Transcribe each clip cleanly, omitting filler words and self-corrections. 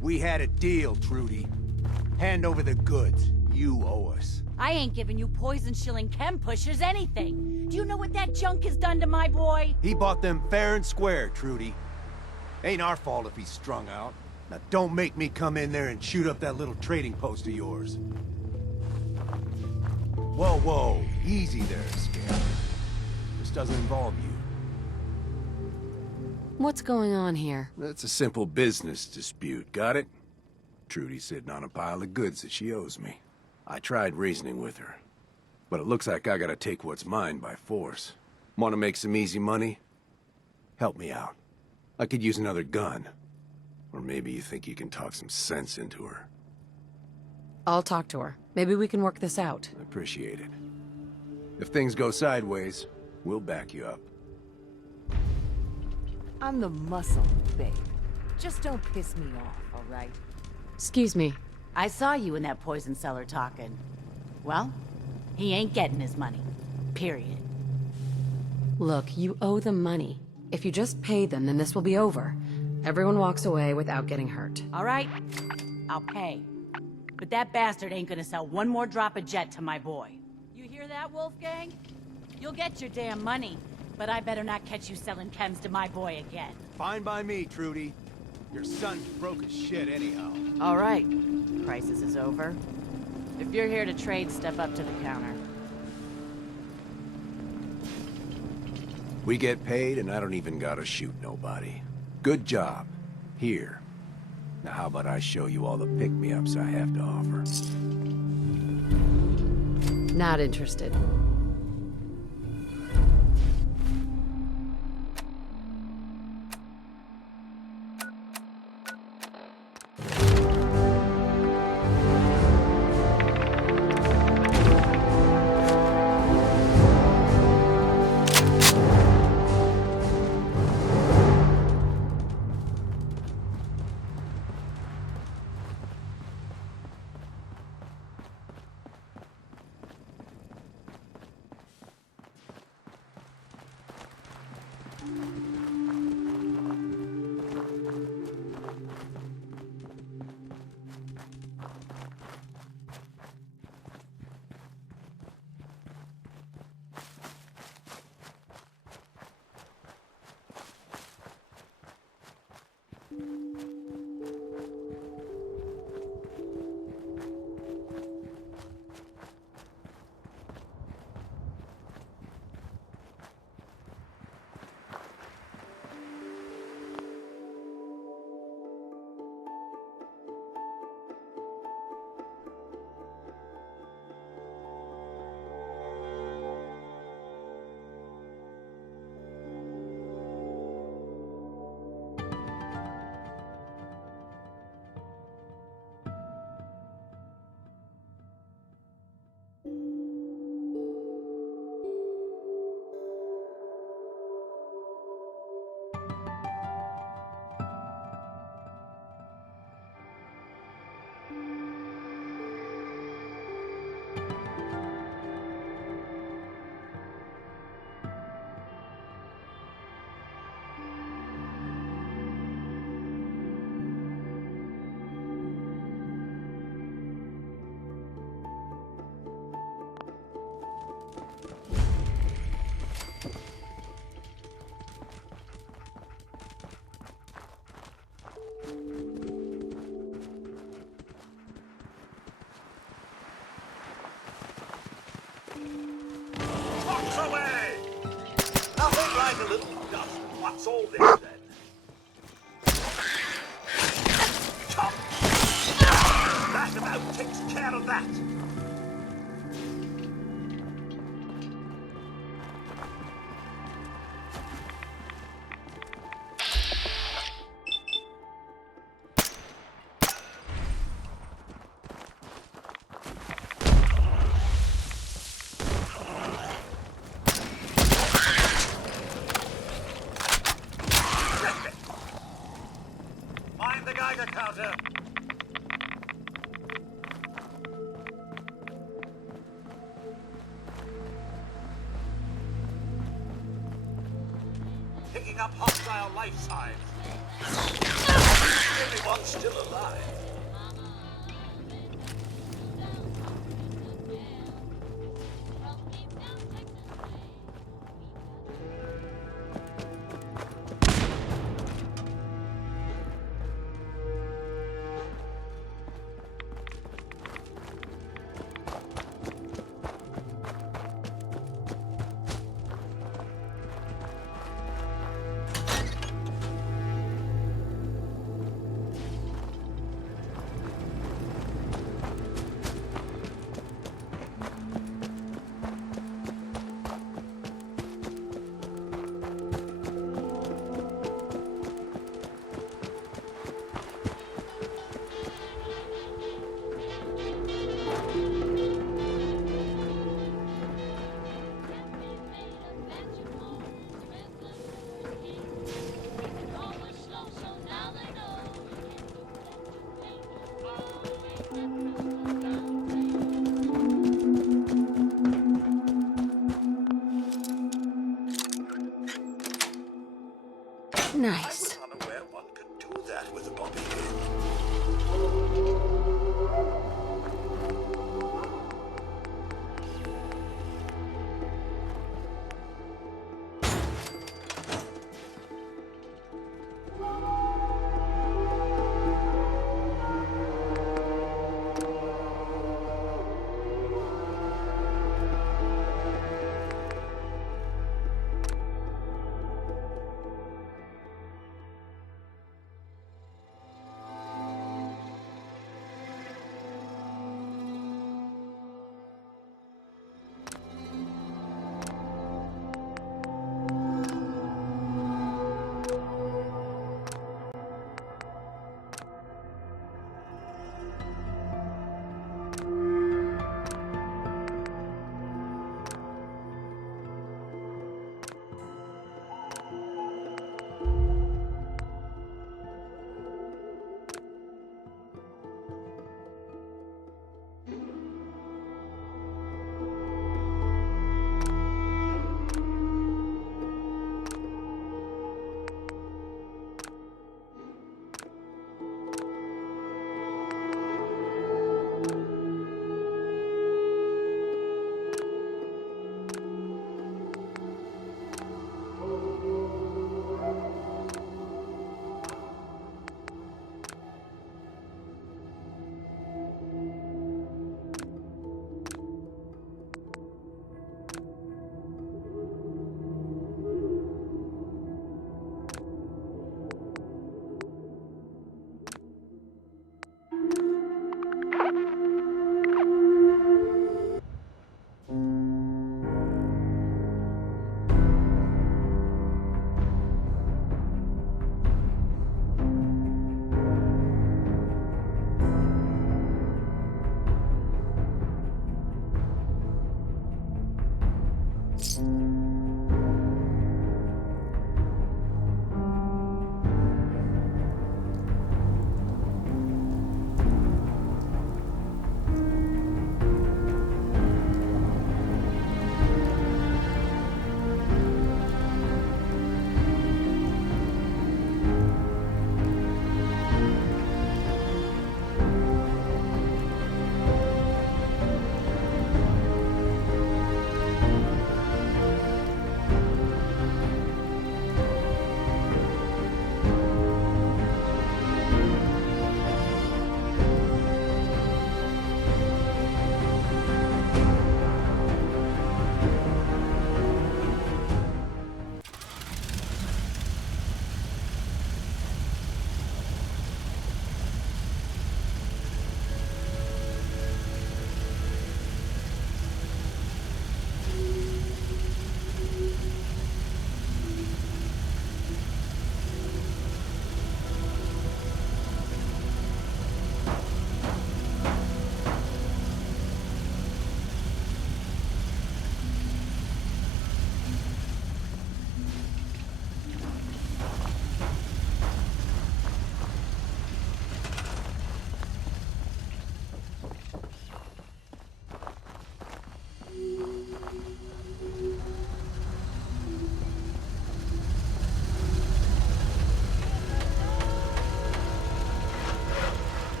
We had a deal, Trudy. Hand over the goods. You owe us. I ain't giving you poison-shilling chem pushers anything. Do you know what that junk has done to my boy? He bought them fair and square, Trudy. Ain't our fault if he's strung out. Now don't make me come in there and shoot up that little trading post of yours. Whoa, whoa. Easy there, Scale. This doesn't involve you. What's going on here? It's a simple business dispute, got it? Trudy's sitting on a pile of goods that she owes me. I tried reasoning with her, but it looks like I gotta take what's mine by force. Want to make some easy money? Help me out. I could use another gun. Or maybe you think you can talk some sense into her. I'll talk to her. Maybe we can work this out. I appreciate it. If things go sideways, we'll back you up. I'm the muscle, babe. Just don't piss me off, all right? Excuse me. I saw you in that poison cellar talking. Well, he ain't getting his money. Period. Look, you owe them money. If you just pay them, then this will be over. Everyone walks away without getting hurt. All right, I'll pay. But that bastard ain't gonna sell one more drop of jet to my boy. You hear that, Wolfgang? You'll get your damn money, but I better not catch you selling chems to my boy again. Fine by me, Trudy. Your son's broke as shit anyhow. All right, crisis is over. If you're here to trade, step up to the counter. We get paid and I don't even gotta shoot nobody. Good job. Here. Now how about I show you all the pick-me-ups I have to offer? Not interested. A little dust. What's all this then? Chop! That about takes care of that. picking up hostile life signs. Everyone's still alive. Nice. I was unaware one could do that with a bobby pin.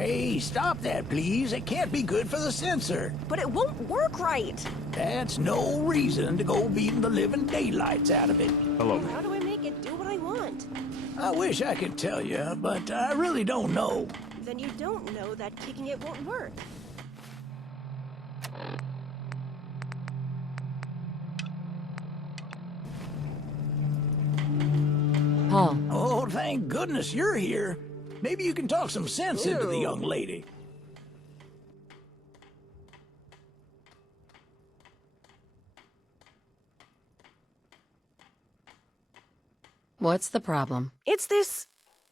Hey, stop that, please. It can't be good for the sensor. But it won't work right. That's no reason to go beating the living daylights out of it. Hello. How do I make it do what I want? I wish I could tell you, but I really don't know. Then you don't know that kicking it won't work. Paul, Oh, thank goodness you're here. Maybe you can talk some sense into the young lady. what's the problem? It's this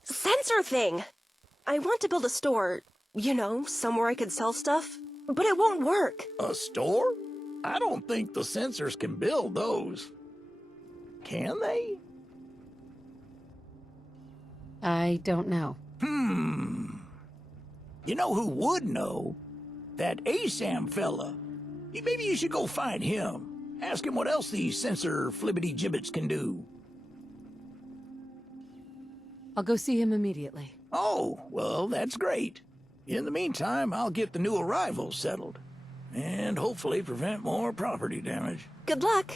sensor thing. I want to build a store, you know, somewhere I could sell stuff, but it won't work. A store? I don't think the sensors can build those. Can they? I don't know. You know who would know? That ASAM fella. Maybe you should go find him. Ask him what else these sensor flibbity gibbets can do. I'll go see him immediately. Oh, well, that's great. In the meantime, I'll get the new arrivals settled. And hopefully prevent more property damage. Good luck.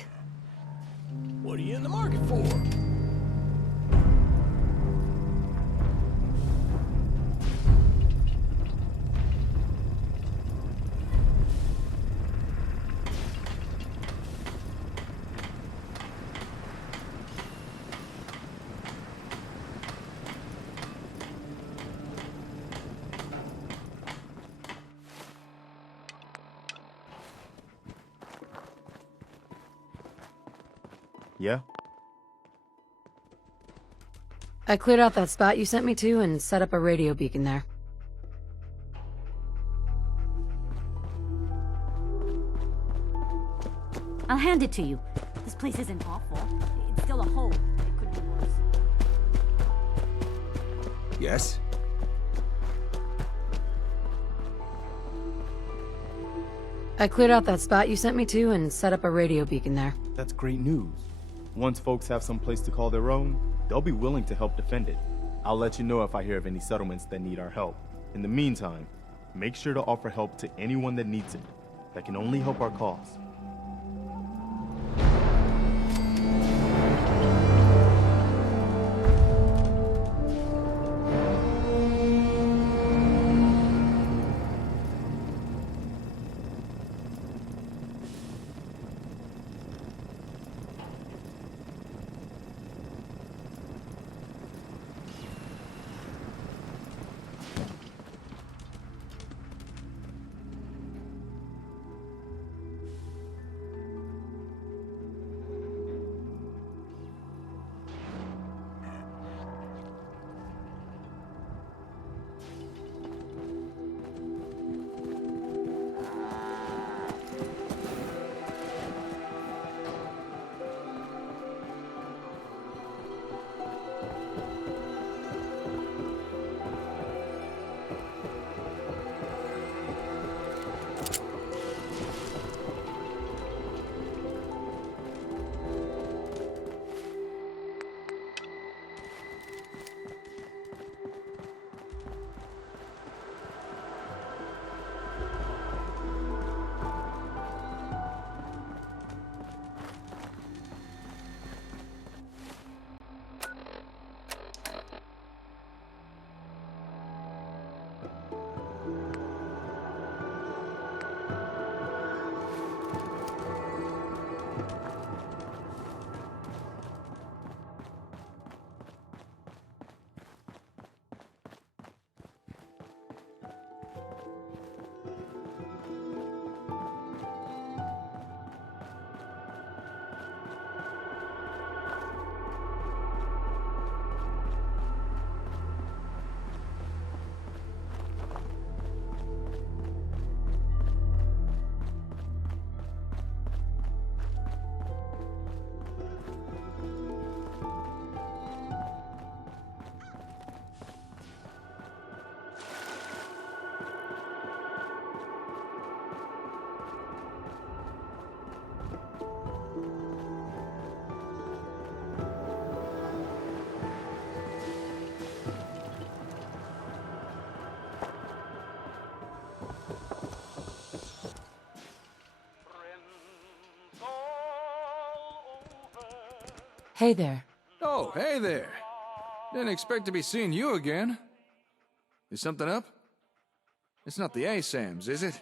What are you in the market for? Yeah? I cleared out that spot you sent me to and set up a radio beacon there. I'll hand it to you. This place isn't awful. It's still a hole. It could be worse. Yes? I cleared out that spot you sent me to and set up a radio beacon there. That's great news. Once folks have some place to call their own, they'll be willing to help defend it. I'll let you know if I hear of any settlements that need our help. In the meantime, make sure to offer help to anyone that needs it. That can only help our cause. Hey there. Oh, hey there. Didn't expect to be seeing you again. Is something up? It's not the ASAMs, is it?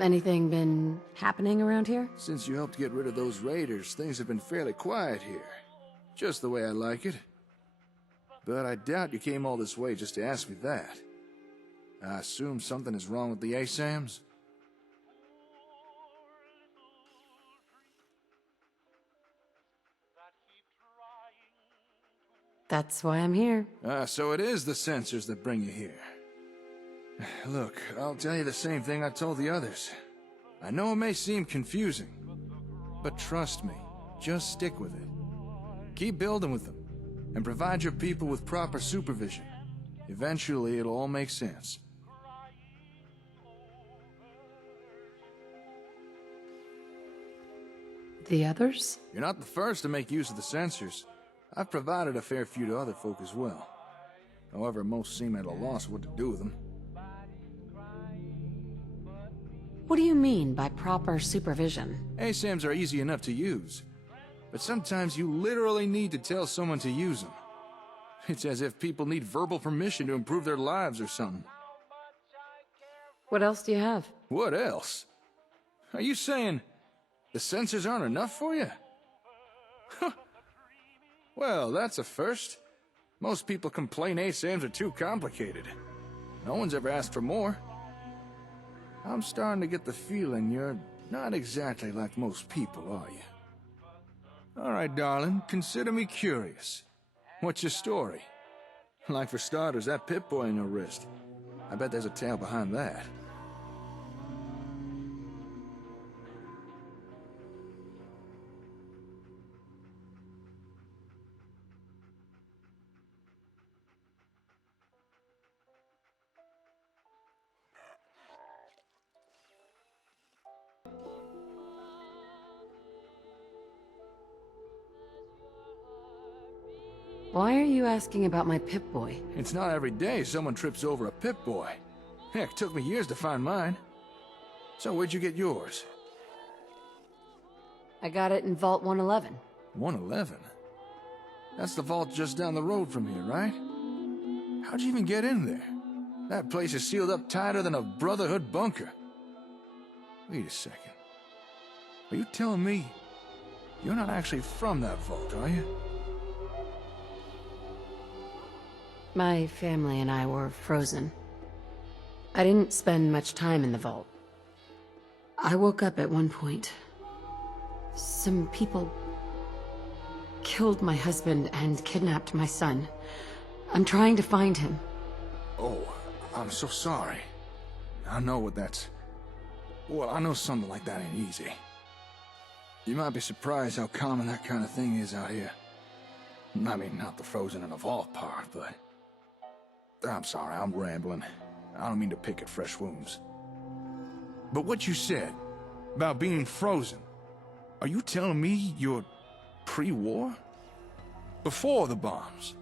Anything been happening around here? Since you helped get rid of those raiders, things have been fairly quiet here. Just the way I like it. But I doubt you came all this way just to ask me that. I assume something is wrong with the ASAMs? That's why I'm here. So it is the sensors that bring you here. Look, I'll tell you the same thing I told the others. I know it may seem confusing, but trust me, just stick with it. Keep building with them, and provide your people with proper supervision. Eventually, it'll all make sense. The others? You're not the first to make use of the sensors. I've provided a fair few to other folk as well. However, most seem at a loss what to do with them. What do you mean by proper supervision? ASAMs are easy enough to use, but sometimes you literally need to tell someone to use them. It's as if people need verbal permission to improve their lives or something. What else do you have? What else? Are you saying the sensors aren't enough for you? Well, that's a first. Most people complain ASAMs are too complicated. No one's ever asked for more. I'm starting to get the feeling you're not exactly like most people, are you? All right, darling, consider me curious. What's your story? Like for starters, that Pip-Boy on your wrist. I bet there's a tale behind that. Why are you asking about my Pip-Boy? It's not every day someone trips over a Pip-Boy. Heck, took me years to find mine. So where'd you get yours? I got it in Vault 111. 111? That's the vault just down the road from here, right? How'd you even get in there? That place is sealed up tighter than a Brotherhood bunker. Wait a second. Are you telling me you're not actually from that vault, are you? My family and I were frozen. I didn't spend much time in the vault. I woke up at one point. Some people killed my husband and kidnapped my son. I'm trying to find him. Oh, I'm so sorry. I know what that's... Well, I know something like that ain't easy. You might be surprised how common that kind of thing is out here. I mean, not the frozen in a vault part, but... I'm sorry, I'm rambling. I don't mean to pick at fresh wounds. But what you said about being frozen, are you telling me you're pre-war? Before the bombs?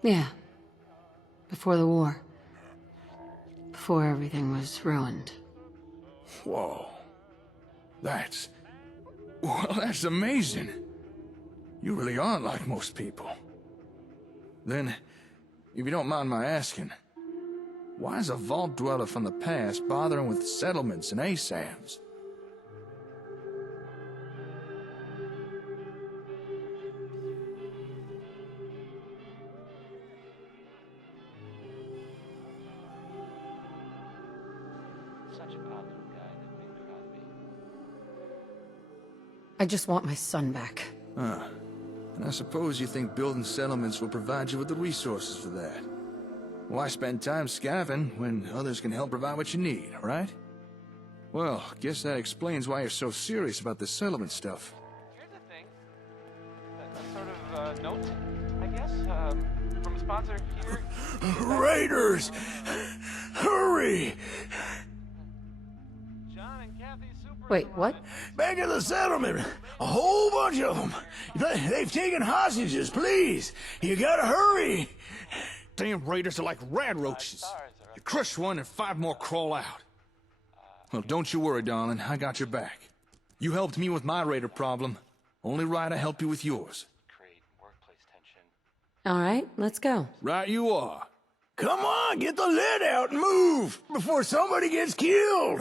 Yeah. Before the war. Before everything was ruined. Whoa. Well, that's amazing. You really aren't like most people. Then, if you don't mind my asking, why is a vault dweller from the past bothering with settlements and ASAMs? I just want my son back. Huh. And I suppose you think building settlements will provide you with the resources for that. Why spend time scavenging when others can help provide what you need, right? Well, guess that explains why you're so serious about this settlement stuff. Here's the thing. A sort of note, I guess, from a sponsor here. Raiders! Hurry! John and Kathy super. Wait, what? Back at the settlement! A whole bunch of them! They've taken hostages, please! You gotta hurry! Damn raiders are like rad roaches. You crush one and 5 more crawl out. Well, don't you worry, darling. I got your back. You helped me with my raider problem. Only right I help you with yours. Create workplace tension. All right, let's go. Right you are. Come on, get the lid out and move before somebody gets killed!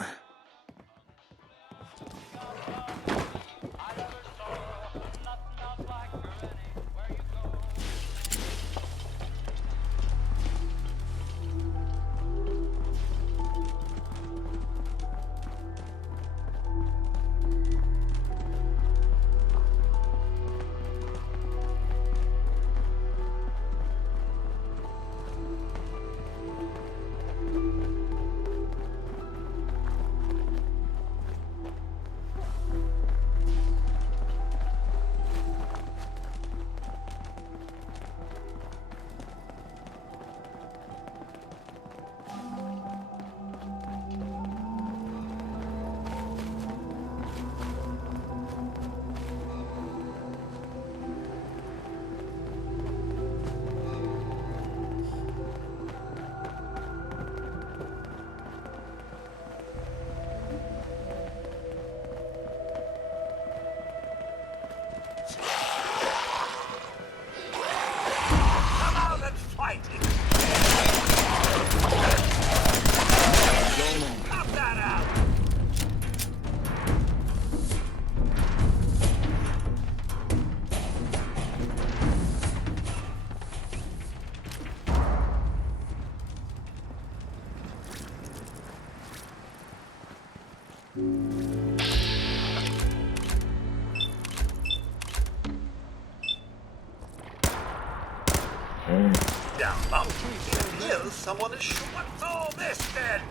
Down about 3 years, someone is shooting. What's all this then?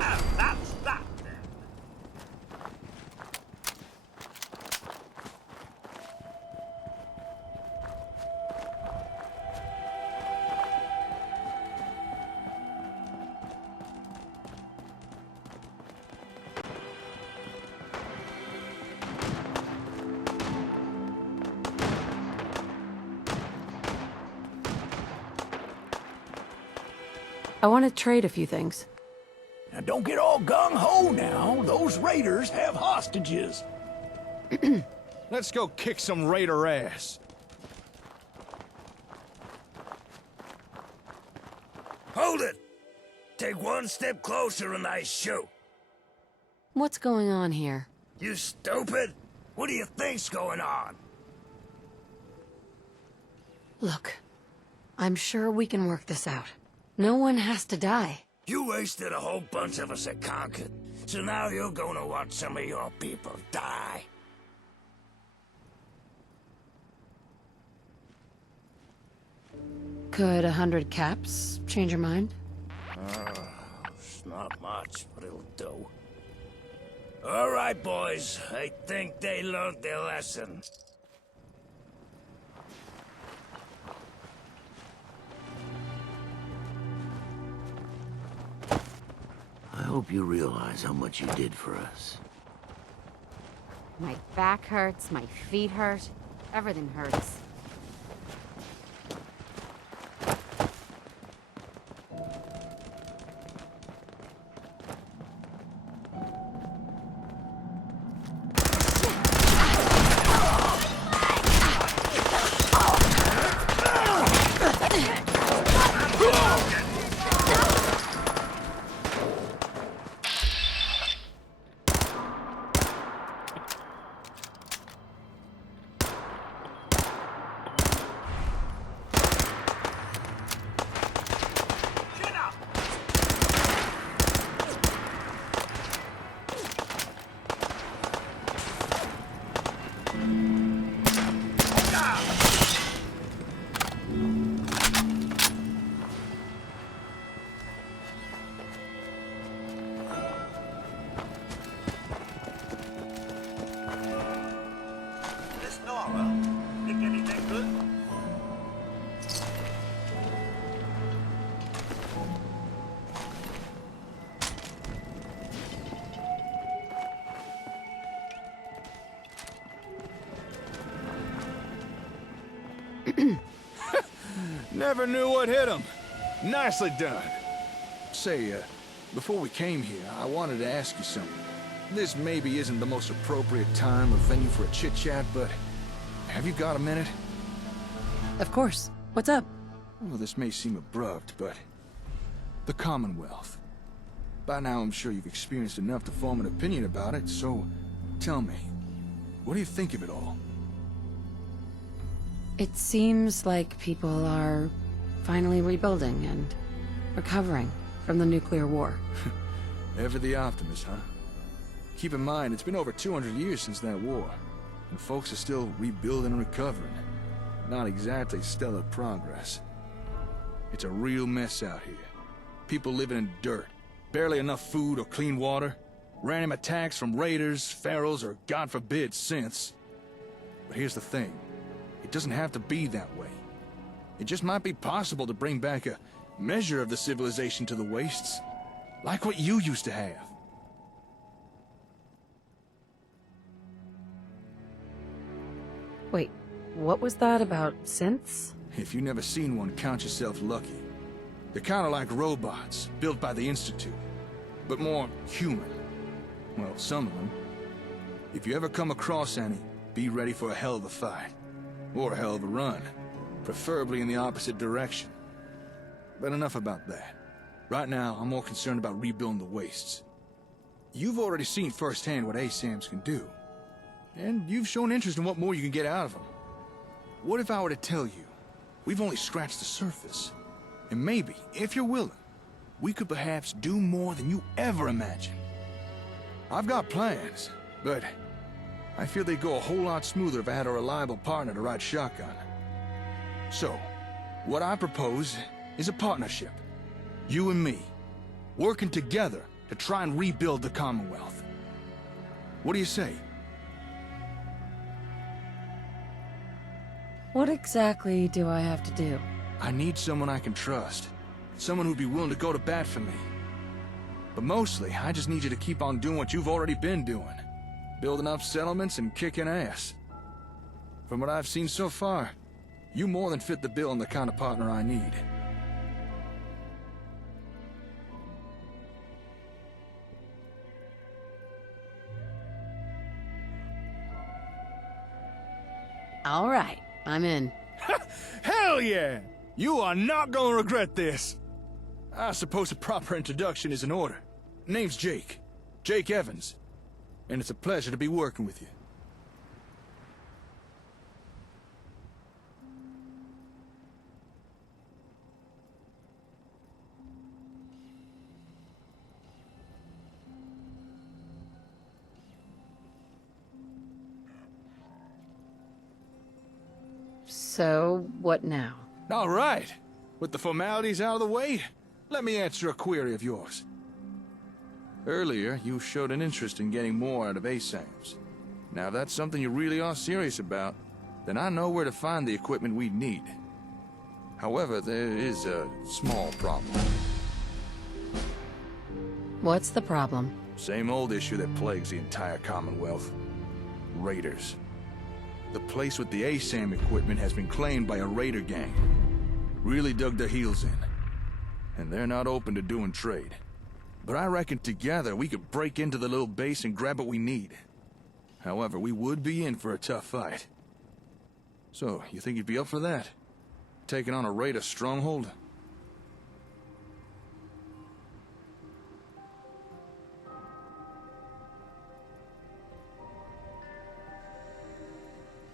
And that's that then. I want to trade a few things. Now don't get all gung-ho now. Those raiders have hostages. Let's go kick some raider ass. Hold it! Take one step closer and I shoot. What's going on here? You stupid! What do you think's going on? Look, I'm sure we can work this out. No one has to die. You wasted a whole bunch of us at Concord, so now you're gonna watch some of your people die. Could 100 caps change your mind? It's not much, but it'll do. All right, boys. I think they learned their lesson. I hope you realize how much you did for us. My back hurts, my feet hurt, everything hurts. Never knew what hit him. Nicely done. Say, before we came here, I wanted to ask you something. This maybe isn't the most appropriate time or venue for a chit-chat, but have you got a minute? Of course. What's up? Well, this may seem abrupt, but the Commonwealth. By now, I'm sure you've experienced enough to form an opinion about it, so tell me, what do you think of it all? It seems like people are finally rebuilding and recovering from the nuclear war. Ever the optimist, huh? Keep in mind, it's been over 200 years since that war, and folks are still rebuilding and recovering. Not exactly stellar progress. It's a real mess out here. People living in dirt, barely enough food or clean water, random attacks from raiders, pharaohs, or God forbid, synths. But here's the thing. It doesn't have to be that way. It just might be possible to bring back a measure of the civilization to the wastes, like what you used to have. Wait, what was that about synths? If you've never seen one, count yourself lucky. They're kind of like robots, built by the Institute, but more human. Well, some of them. If you ever come across any, be ready for a hell of a fight. Or a hell of a run. Preferably in the opposite direction. But enough about that. Right now, I'm more concerned about rebuilding the wastes. You've already seen firsthand what ASAMs can do. And you've shown interest in what more you can get out of them. What if I were to tell you, we've only scratched the surface? And maybe, if you're willing, we could perhaps do more than you ever imagined. I've got plans, but I feel they'd go a whole lot smoother if I had a reliable partner to ride shotgun. So, what I propose is a partnership. You and me, working together to try and rebuild the Commonwealth. What do you say? What exactly do I have to do? I need someone I can trust. Someone who'd be willing to go to bat for me. But mostly, I just need you to keep on doing what you've already been doing. Building up settlements and kicking ass. From what I've seen so far, you more than fit the bill on the kind of partner I need. All right, I'm in. Hell yeah! You are not gonna regret this! I suppose a proper introduction is in order. Name's Jake. Jake Evans. And it's a pleasure to be working with you. So, what now? All right. With the formalities out of the way, let me answer a query of yours. Earlier, you showed an interest in getting more out of ASAMs. Now, if that's something you really are serious about, then I know where to find the equipment we'd need. However, there is a small problem. What's the problem? Same old issue that plagues the entire Commonwealth. Raiders. The place with the ASAM equipment has been claimed by a raider gang. Really dug their heels in. And they're not open to doing trade. But I reckon together we could break into the little base and grab what we need. However, we would be in for a tough fight. So, you think you'd be up for that? Taking on a raider stronghold?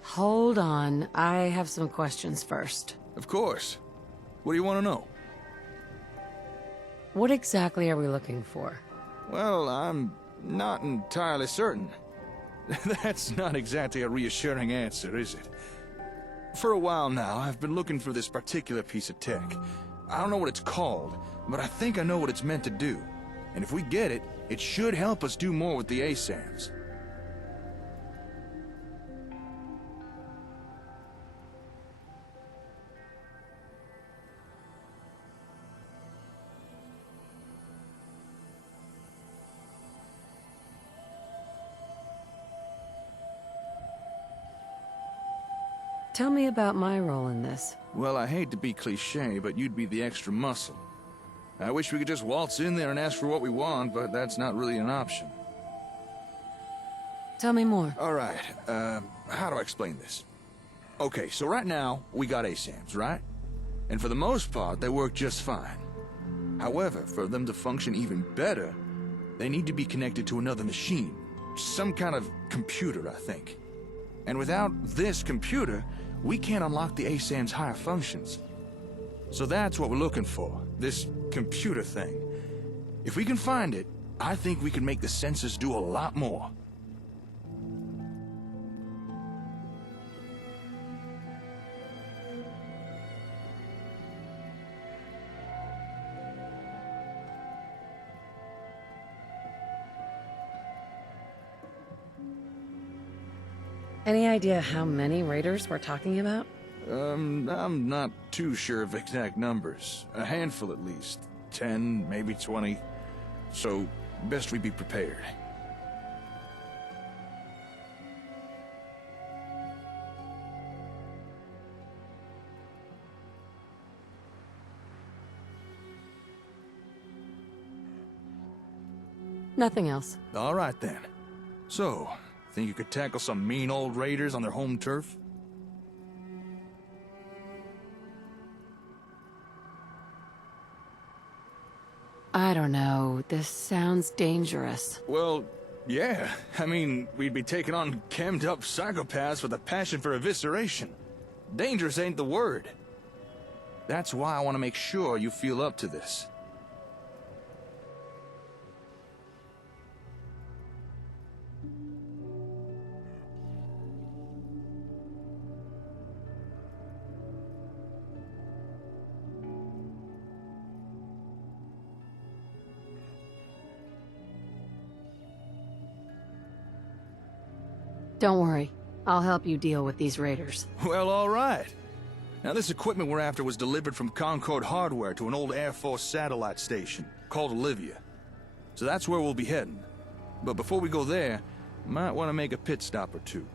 Hold on, I have some questions first. Of course. What do you want to know? What exactly are we looking for? Well, I'm not entirely certain. That's not exactly a reassuring answer, is it? For a while now, I've been looking for this particular piece of tech. I don't know what it's called, but I think I know what it's meant to do. And if we get it, it should help us do more with the ASAMs. Tell me about my role in this. Well, I hate to be cliche, but you'd be the extra muscle. I wish we could just waltz in there and ask for what we want, but that's not really an option. Tell me more. All right, how do I explain this? Okay, so right now, we got ASAMs, right? And for the most part, they work just fine. However, for them to function even better, they need to be connected to another machine. Some kind of computer, I think. And without this computer, we can't unlock the ASAM's higher functions. So that's what we're looking for, this computer thing. If we can find it, I think we can make the sensors do a lot more. Any idea how many raiders we're talking about? I'm not too sure of exact numbers. A handful at least. 10, maybe 20. So, best we be prepared. Nothing else. All right then. So, think you could tackle some mean old raiders on their home turf? I don't know. This sounds dangerous. Well, yeah. I mean, we'd be taking on chemmed up psychopaths with a passion for evisceration. Dangerous ain't the word. That's why I want to make sure you feel up to this. Don't worry. I'll help you deal with these raiders. Well, all right. Now, this equipment we're after was delivered from Concord Hardware to an old Air Force satellite station called Olivia. So that's where we'll be heading. But before we go there, might want to make a pit stop or two.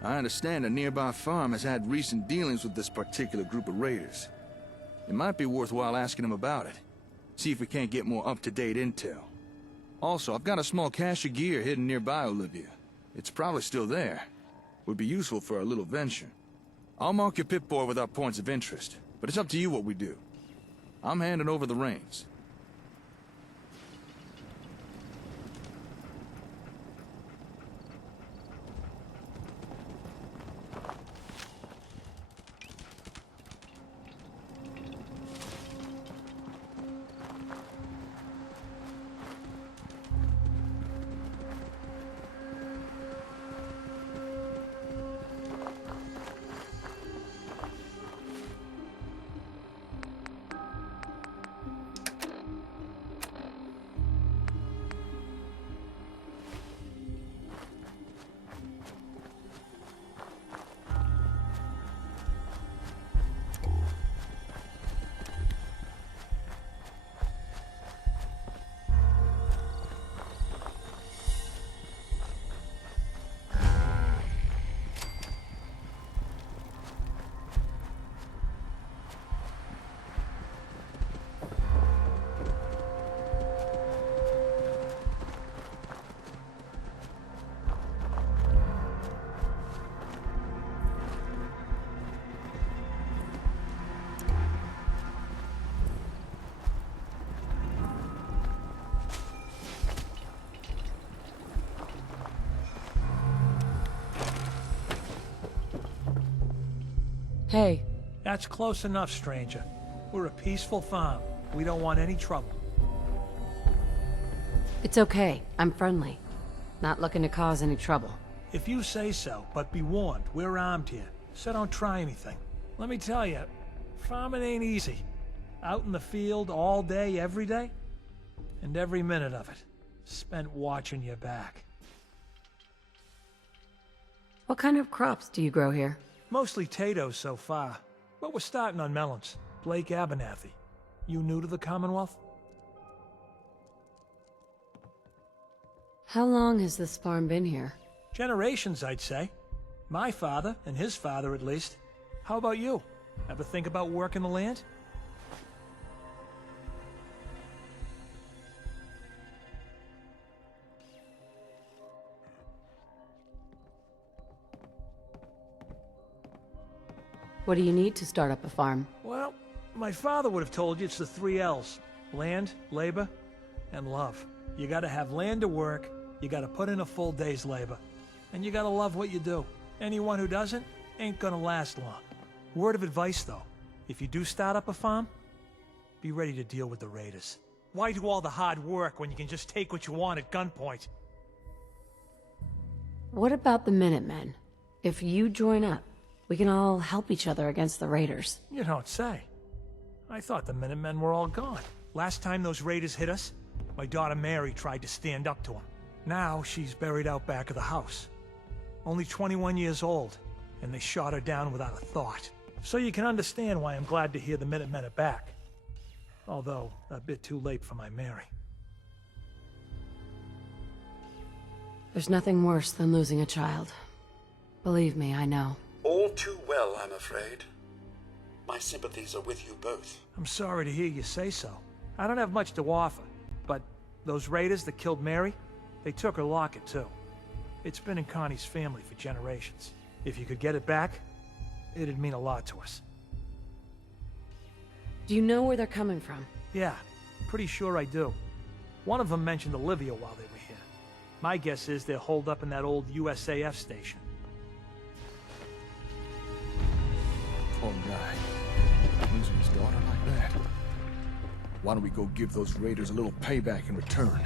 I understand a nearby farm has had recent dealings with this particular group of raiders. It might be worthwhile asking them about it. See if we can't get more up-to-date intel. Also, I've got a small cache of gear hidden nearby Olivia. It's probably still there. Would be useful for our little venture. I'll mark your Pip-Boy with our points of interest, but it's up to you what we do. I'm handing over the reins. Hey. That's close enough, stranger. We're a peaceful farm. We don't want any trouble. It's okay. I'm friendly. Not looking to cause any trouble. If you say so, but be warned, we're armed here, so don't try anything. Let me tell you, farming ain't easy. Out in the field all day, every day, and every minute of it spent watching your back. What kind of crops do you grow here? Mostly potatoes so far, but we're starting on melons. Blake Abernathy. You new to the Commonwealth? How long has this farm been here? Generations, I'd say. My father, and his father at least, How about you? Ever think about working the land? What do you need to start up a farm? Well, my father would have told you it's the 3 L's. Land, labor, and love. You gotta have land to work, you gotta put in a full day's labor, and you gotta love what you do. Anyone who doesn't ain't gonna last long. Word of advice, though. If you do start up a farm, be ready to deal with the raiders. Why do all the hard work when you can just take what you want at gunpoint? What about the Minutemen? If you join up, we can all help each other against the raiders. You don't say. I thought the Minutemen were all gone. Last time those raiders hit us, my daughter Mary tried to stand up to them. Now she's buried out back of the house. Only 21 years old, and they shot her down without a thought. So you can understand why I'm glad to hear the Minutemen are back. Although, a bit too late for my Mary. There's nothing worse than losing a child. Believe me, I know. All too well, I'm afraid. My sympathies are with you both. I'm sorry to hear you say so. I don't have much to offer, but those raiders that killed Mary, they took her locket too. It's been in Connie's family for generations. If you could get it back, it'd mean a lot to us. Do you know where they're coming from? Yeah, pretty sure I do. One of them mentioned Olivia while they were here. My guess is they're holed up in that old USAF station. Poor guy. Losing his daughter like that. Why don't we go give those raiders a little payback in return?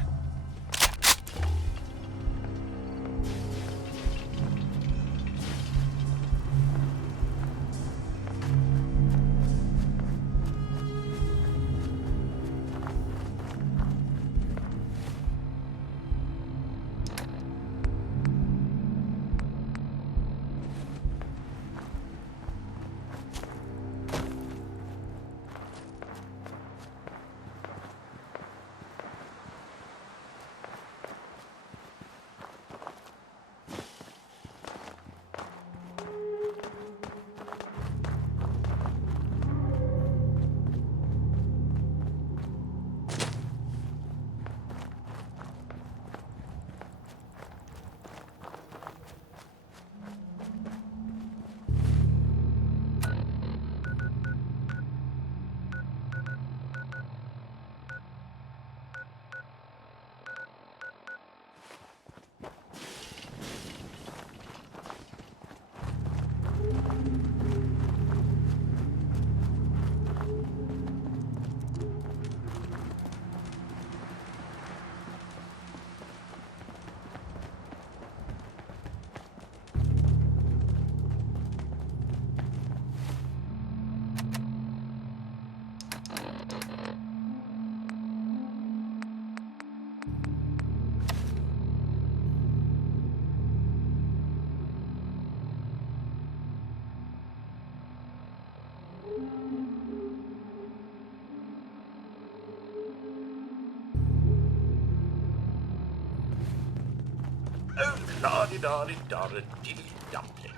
Oh, la-di-da-di-da-di-dee dumpling.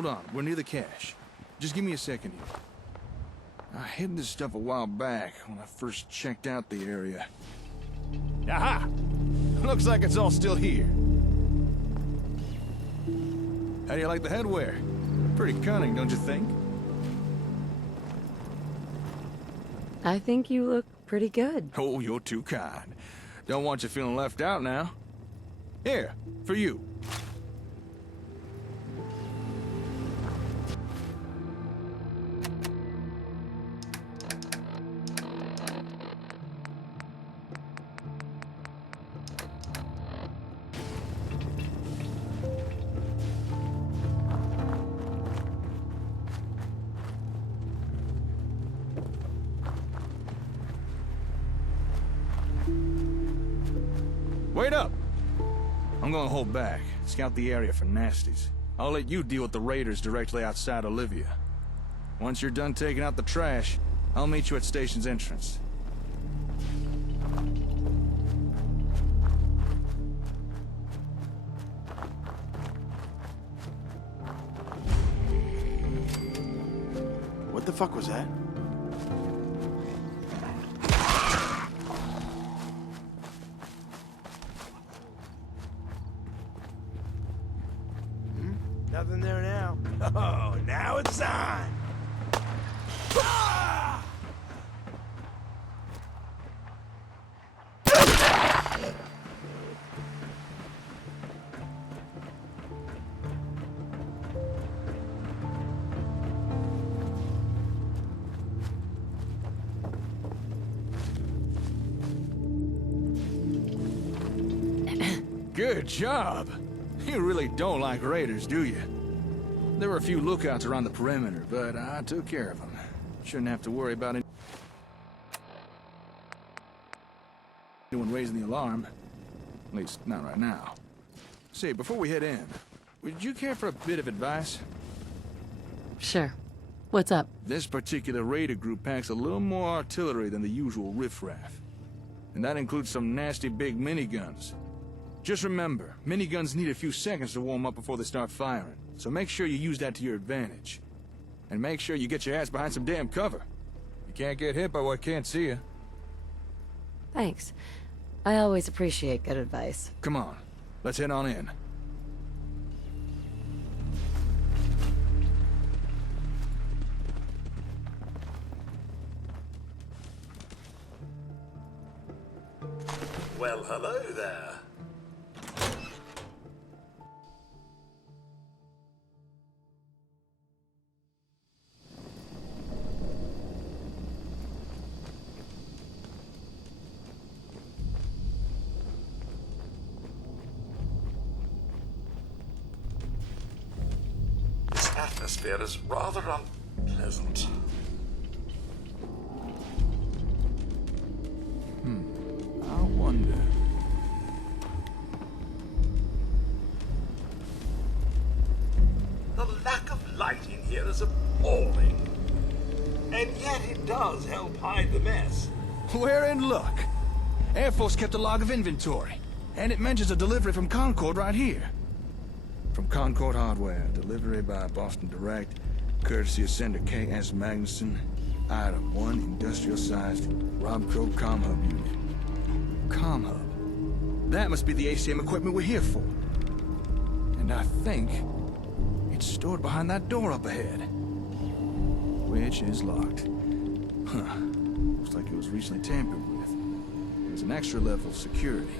hold on. We're near the cache. Just give me a second here. I hid this stuff a while back when I first checked out the area. Aha! Looks like it's all still here. How do you like the headwear? Pretty cunning, don't you think? I think you look pretty good. Oh, you're too kind. Don't want you feeling left out now. Here, for you. Wait up! I'm gonna hold back, scout the area for nasties. I'll let you deal with the raiders directly outside Olivia. Once you're done taking out the trash, I'll meet you at station's entrance. What the fuck was that? Nothing there now. Oh, now it's on! Ah! Good job! You really don't like raiders, do you? There were a few lookouts around the perimeter, but I took care of them. Shouldn't have to worry about anyone raising the alarm. At least, not right now. Say, before we head in, would you care for a bit of advice? Sure. What's up? This particular raider group packs a little more artillery than the usual riffraff. And that includes some nasty big miniguns. Just remember, miniguns need a few seconds to warm up before they start firing, so make sure you use that to your advantage. And make sure you get your ass behind some damn cover. You can't get hit by what can't see you. Thanks. I always appreciate good advice. Come on, let's head on in. Well, hello there. This atmosphere is rather unpleasant. I wonder. The lack of light in here is appalling. And yet it does help hide the mess. We're in luck. Air Force kept a log of inventory, and it mentions a delivery from Concord right here. From Concord Hardware, delivery by Boston Direct, courtesy of Sender K.S. Magnuson, Item 1, industrial-sized Robco ComHub unit. ComHub. That must be the ACM equipment we're here for. And I think it's stored behind that door up ahead. Which is locked. Huh. Looks like it was recently tampered with. There's an extra level of security.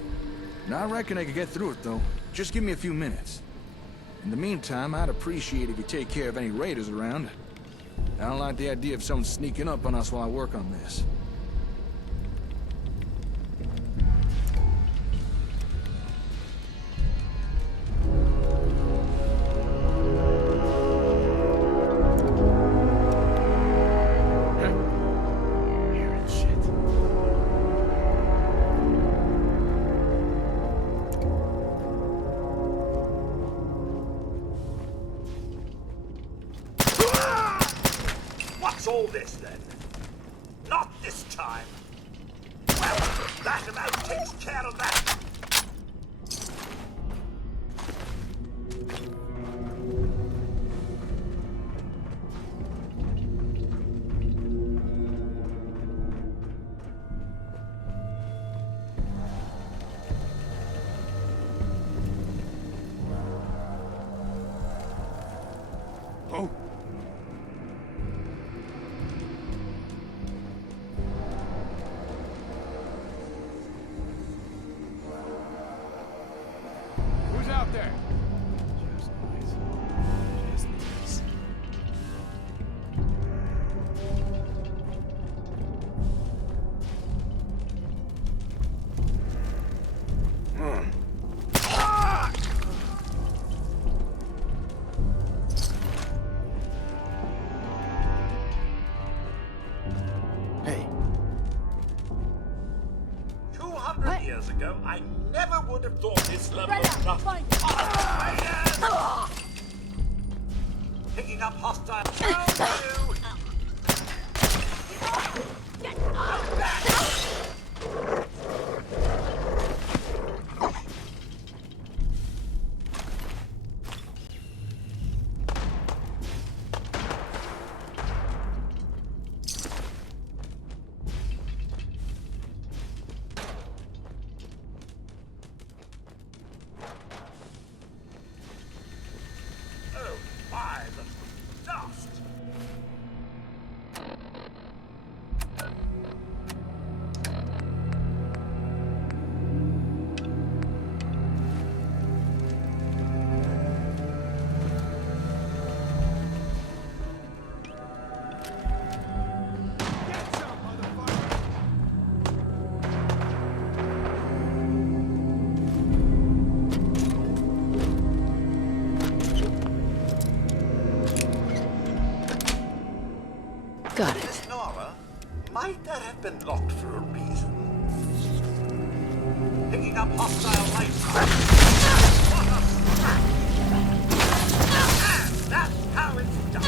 And I reckon I could get through it, though. Just give me a few minutes. In the meantime, I'd appreciate if you take care of any raiders around. I don't like the idea of someone sneaking up on us while I work on this. What's all this, then? Not this time. Well, that amount takes care of that. out there? Just nice. Just nice. Hey, 200 years ago, I never would have thought this level of nothing. Picking up hostile. Found you. Oh, my, the dust. Got it. Miss Nora, might that have been locked for a reason? Picking up hostile light signs. What a scrap! And that's how it's done.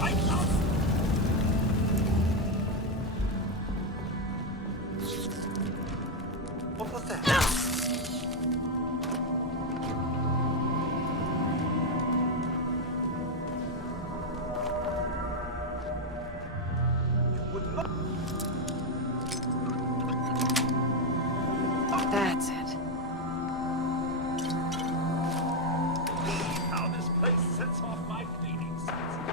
Right, love? What was that? Would not That's it. believe how this place sets off my cleaning senses.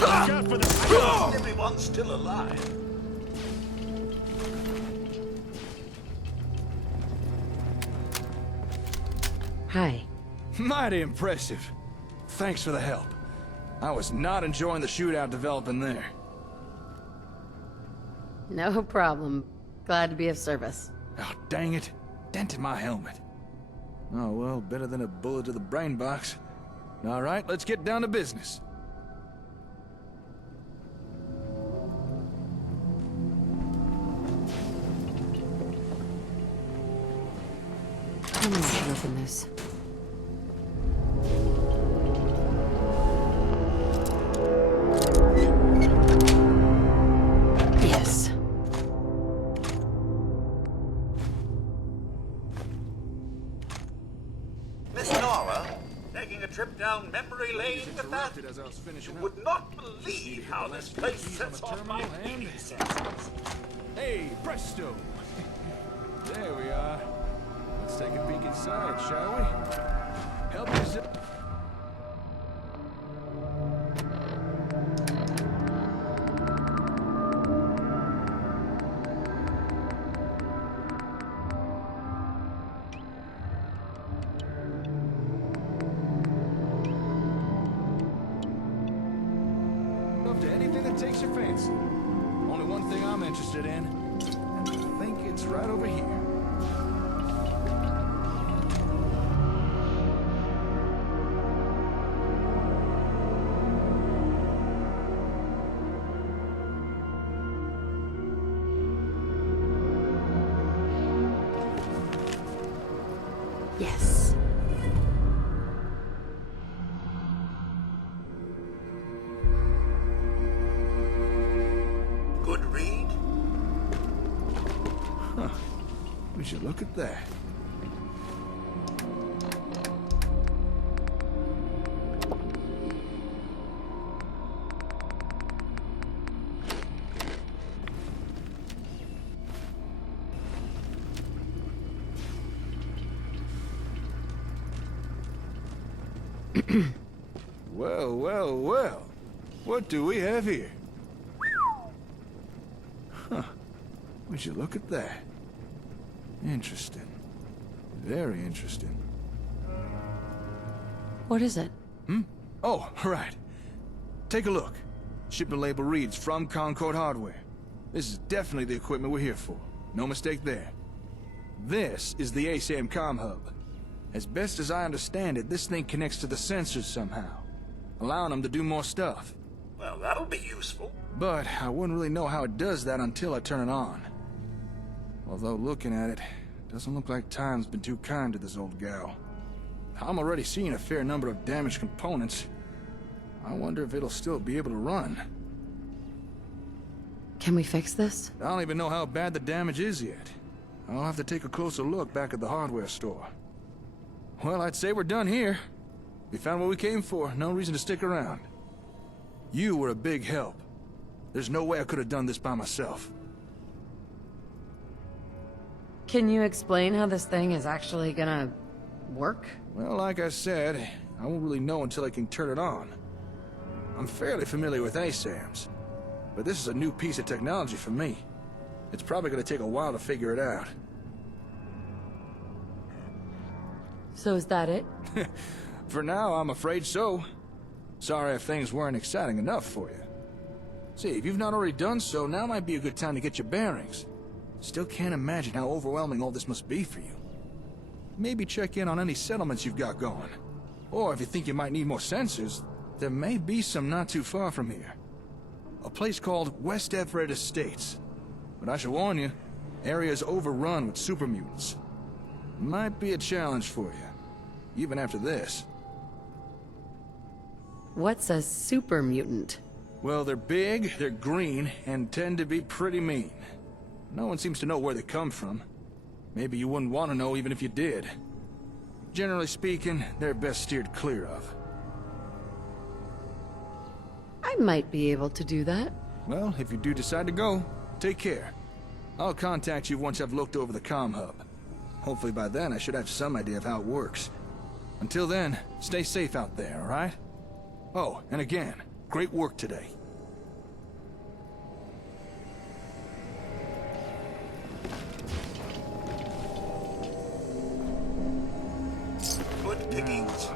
look out for the... Everyone's still alive. Hi. Mighty impressive. Thanks for the help. I was not enjoying the shootout developing there. No problem. Glad to be of service. Oh, dang it. Dented my helmet. Oh, well, better than a bullet to the brain box. All right, let's get down to business. Come on, open this. Yes. Miss Nora, taking a trip down memory lane with that? As I was finishing You would not believe how this place sets off my feeling senses. Hey, presto! There we are. Let's take a peek inside, shall we? Help yourself. Up to anything that takes your fancy. Only one thing I'm interested in, and I think it's right over here. Yes. Good read? Huh. Would you look at that? Well, well, well. What do we have here? Huh. Would you look at that? Interesting. Very interesting. What is it? Oh, right. Take a look. Shipment label reads, from Concord Hardware. This is definitely the equipment we're here for. No mistake there. This is the ASAM comm hub. As best as I understand it, this thing connects to the sensors somehow, allowing them to do more stuff. Well, that'll be useful. But I wouldn't really know how it does that until I turn it on. Although looking at it, doesn't look like time's been too kind to this old gal. I'm already seeing a fair number of damaged components. I wonder if it'll still be able to run. Can we fix this? I don't even know how bad the damage is yet. I'll have to take a closer look back at the hardware store. Well, I'd say we're done here. We found what we came for, no reason to stick around. You were a big help. There's no way I could have done this by myself. Can you explain how this thing is actually gonna work? Well, like I said, I won't really know until I can turn it on. I'm fairly familiar with ASAMs, but this is a new piece of technology for me. It's probably gonna take a while to figure it out. So is that it? For now, I'm afraid so. Sorry if things weren't exciting enough for you. See, if you've not already done so, now might be a good time to get your bearings. Still can't imagine how overwhelming all this must be for you. Maybe check in on any settlements you've got going. Or if you think you might need more sensors, there may be some not too far from here. A place called West Everett Estates. But I should warn you, area's overrun with super mutants. Might be a challenge for you, even after this. What's a super mutant? Well, they're big, they're green, and tend to be pretty mean. No one seems to know where they come from. Maybe you wouldn't want to know even if you did. Generally speaking, they're best steered clear of. I might be able to do that. Well, if you do decide to go, take care. I'll contact you once I've looked over the comm hub. Hopefully by then I should have some idea of how it works. Until then, stay safe out there, alright? Oh, and again, great work today. Good pickings.